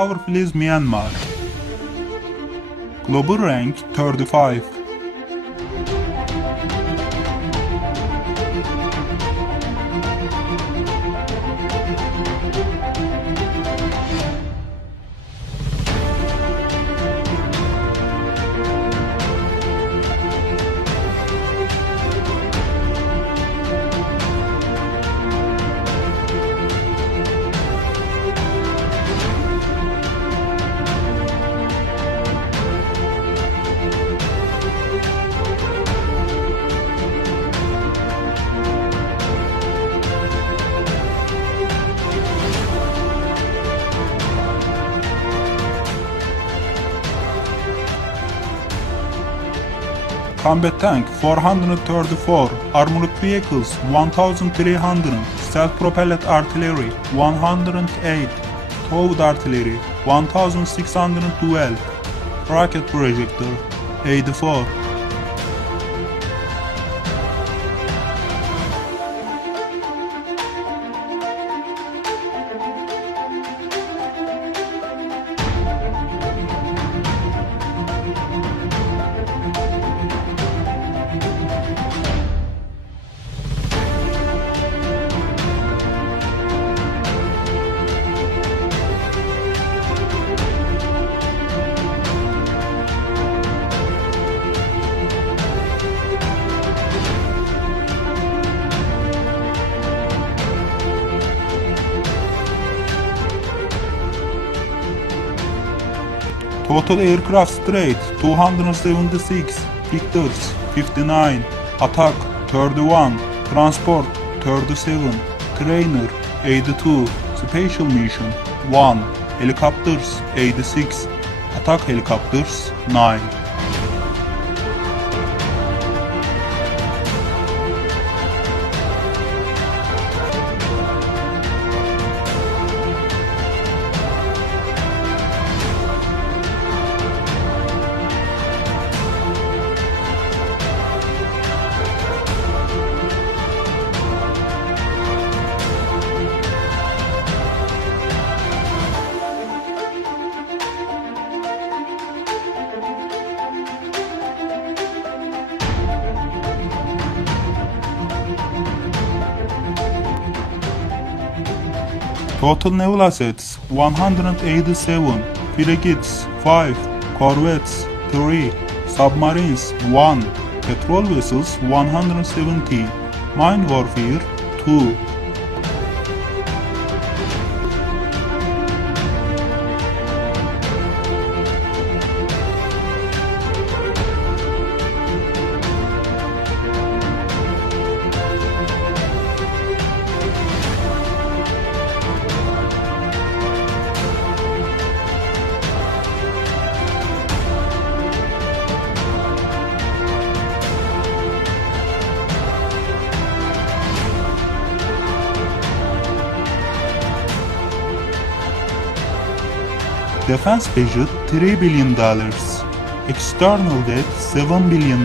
powerful is Myanmar. Global rank 35. Combat Tank 434, Armored Vehicles 1300, Self-Propelled Artillery 108, Towed Artillery 1612, Rocket Projector 84. Total aircraft straight 276, victors 59, attack 31, transport 37, trainer 82, special mission 1, helicopters 86, attack helicopters 9. Total naval assets 187, frigates 5, corvettes 3, submarines 1, patrol vessels 117, mine warfare 2. Defense budget $3 billion. External debt $7 billion.